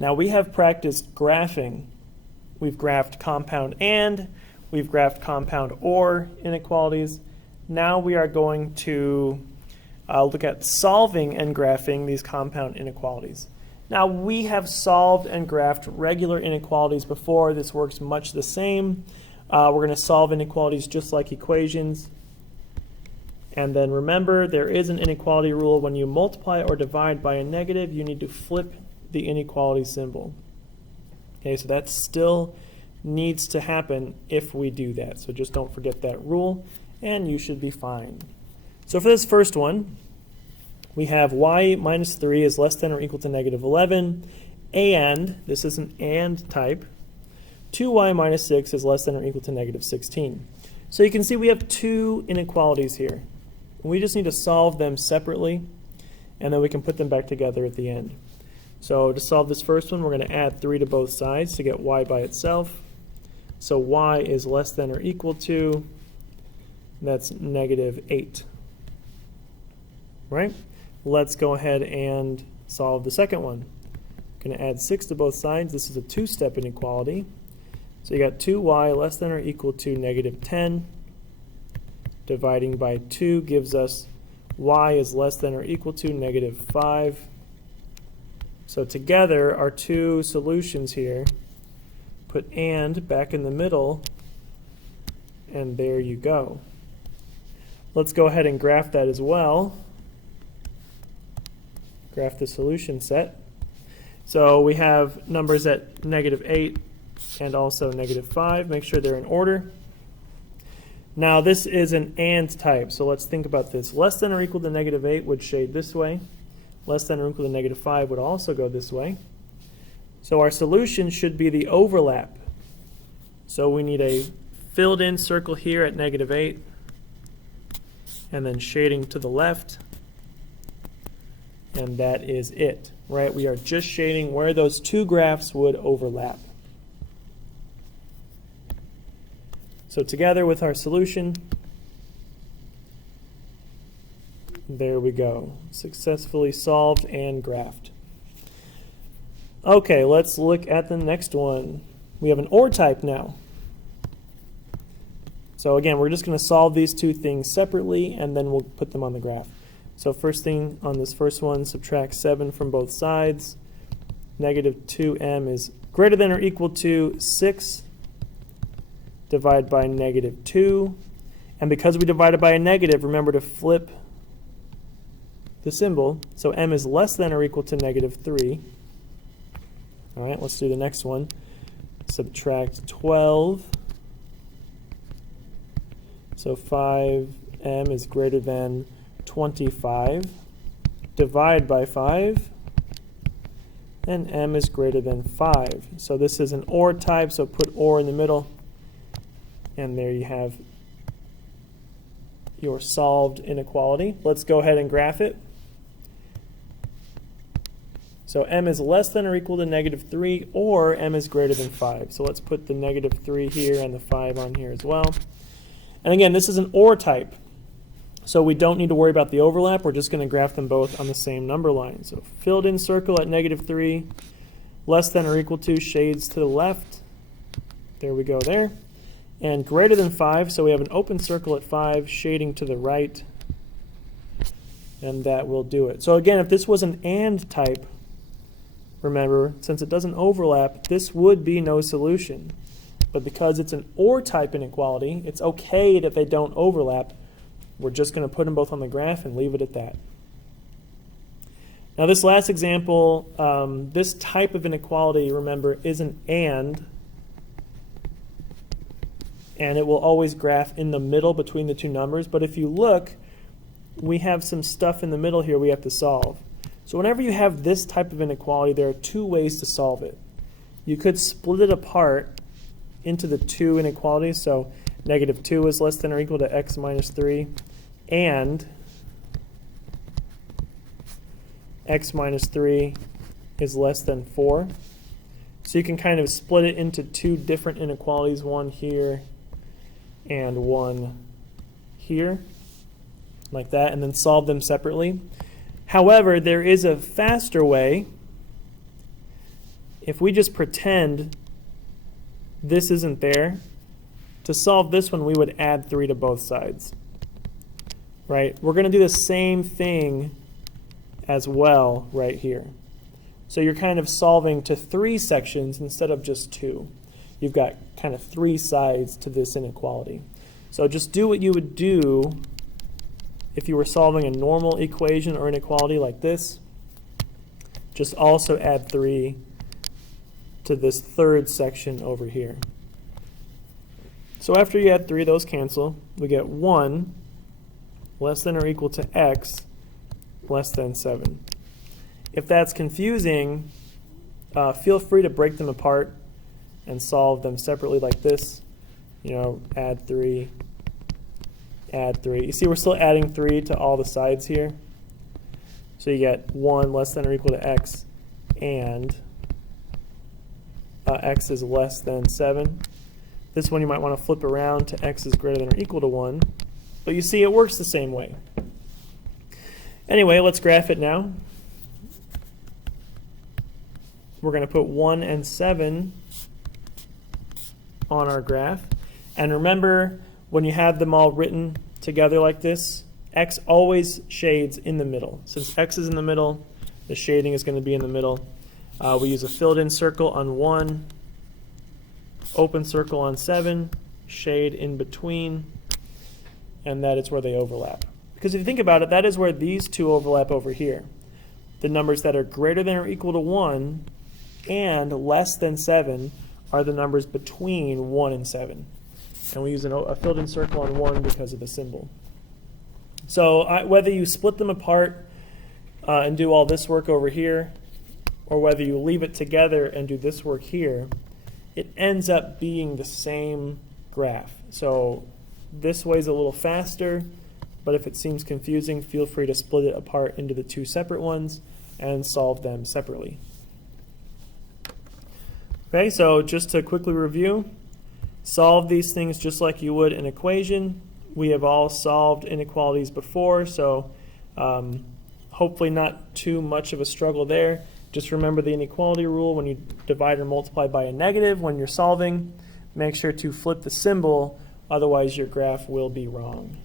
Now we have practiced graphing. We've graphed compound and, we've graphed compound or inequalities. Now we are going to look at solving and graphing these compound inequalities. Now we have solved and graphed regular inequalities before. This works much the same. We're going to solve inequalities just like equations. And then remember, there is an inequality rule. When you multiply or divide by a negative, you need to flip the inequality symbol. Okay, so that still needs to happen if we do that. So just don't forget that rule, and you should be fine. So for this first one, we have y minus 3 is less than or equal to negative 11, and, this is an and type, 2y minus 6 is less than or equal to negative 16. So you can see we have two inequalities here. We just need to solve them separately, and then we can put them back together at the end. So to solve this first one, we're going to add 3 to both sides to get y by itself. So y is less than or equal to, that's negative 8. Right? Let's go ahead and solve the second one. Going to add 6 to both sides. This is a two-step inequality. So you got 2y less than or equal to negative 10. Dividing by 2 gives us y is less than or equal to negative 5. So together, our two solutions here, put and back in the middle, and there you go. Let's go ahead and graph that as well. Graph the solution set. So we have numbers at negative 8 and also negative 5. Make sure they're in order. Now this is an and type, so let's think about this. Less than or equal to negative 8 would shade this way. Less than or equal to negative 5 would also go this way. So our solution should be the overlap. So we need a filled in circle here at negative 8, and then shading to the left, and that is it, right? We are just shading where those two graphs would overlap. So together with our solution, there we go. Successfully solved and graphed. Okay, let's look at the next one. We have an OR type now. So again, we're just going to solve these two things separately, and then we'll put them on the graph. So first thing on this first one, subtract 7 from both sides. Negative 2m is greater than or equal to 6. Divide by negative 2. And because we divided by a negative, remember to flip the symbol. So m is less than or equal to negative 3. All right, let's do the next one. Subtract 12. So 5m is greater than 25. Divide by 5. And m is greater than 5. So this is an OR type, so put OR in the middle. And there you have your solved inequality. Let's go ahead and graph it. So m is less than or equal to negative 3, or m is greater than 5. So let's put the negative 3 here and the 5 on here as well. And again, this is an OR type. So we don't need to worry about the overlap. We're just going to graph them both on the same number line. So filled in circle at negative 3, less than or equal to, shades to the left. There we go there. And greater than 5, so we have an open circle at 5, shading to the right. And that will do it. So again, if this was an AND type, remember, since it doesn't overlap, this would be no solution. But because it's an OR type inequality, it's okay that they don't overlap. We're just going to put them both on the graph and leave it at that. Now this last example, this type of inequality, remember, is an and it will always graph in the middle between the two numbers. But if you look, we have some stuff in the middle here we have to solve. So whenever you have this type of inequality, there are two ways to solve it. You could split it apart into the two inequalities. So negative 2 is less than or equal to x minus 3, and x minus 3 is less than 4. So you can kind of split it into two different inequalities, one here and one here, like that, and then solve them separately. However, there is a faster way if we just pretend this isn't there, to solve this one, we would add 3 to both sides. Right? We're going to do the same thing as well right here. So you're kind of solving to 3 sections instead of just 2. You've got kind of 3 sides to this inequality. So just do what you would do if you were solving a normal equation or inequality like this. Just also add 3 to this 3rd section over here. So after you add 3, those cancel. We get 1 less than or equal to x less than 7. If that's confusing, feel free to break them apart and solve them separately like this. You know, add 3, add 3. You see we're still adding 3 to all the sides here. So you get 1 less than or equal to x, and x is less than 7. This one you might want to flip around to x is greater than or equal to 1. But you see it works the same way. Anyway, let's graph it now. We're going to put 1 and 7 on our graph. And remember, when you have them all written together like this, x always shades in the middle. Since x is in the middle, the shading is going to be in the middle. We use a filled-in circle on 1, open circle on 7, shade in between, and that is where they overlap. Because if you think about it, that is where these two overlap over here. The numbers that are greater than or equal to 1 and less than 7 are the numbers between 1 and 7. And we use a filled-in circle on 1 because of the symbol. So whether you split them apart and do all this work over here, or whether you leave it together and do this work here, it ends up being the same graph. So this way's a little faster, but if it seems confusing, feel free to split it apart into the 2 separate ones and solve them separately. Okay, so just to quickly review, solve these things just like you would an equation. We have all solved inequalities before, so hopefully not too much of a struggle there. Just remember the inequality rule. When you divide or multiply by a negative when you're solving, make sure to flip the symbol, otherwise your graph will be wrong.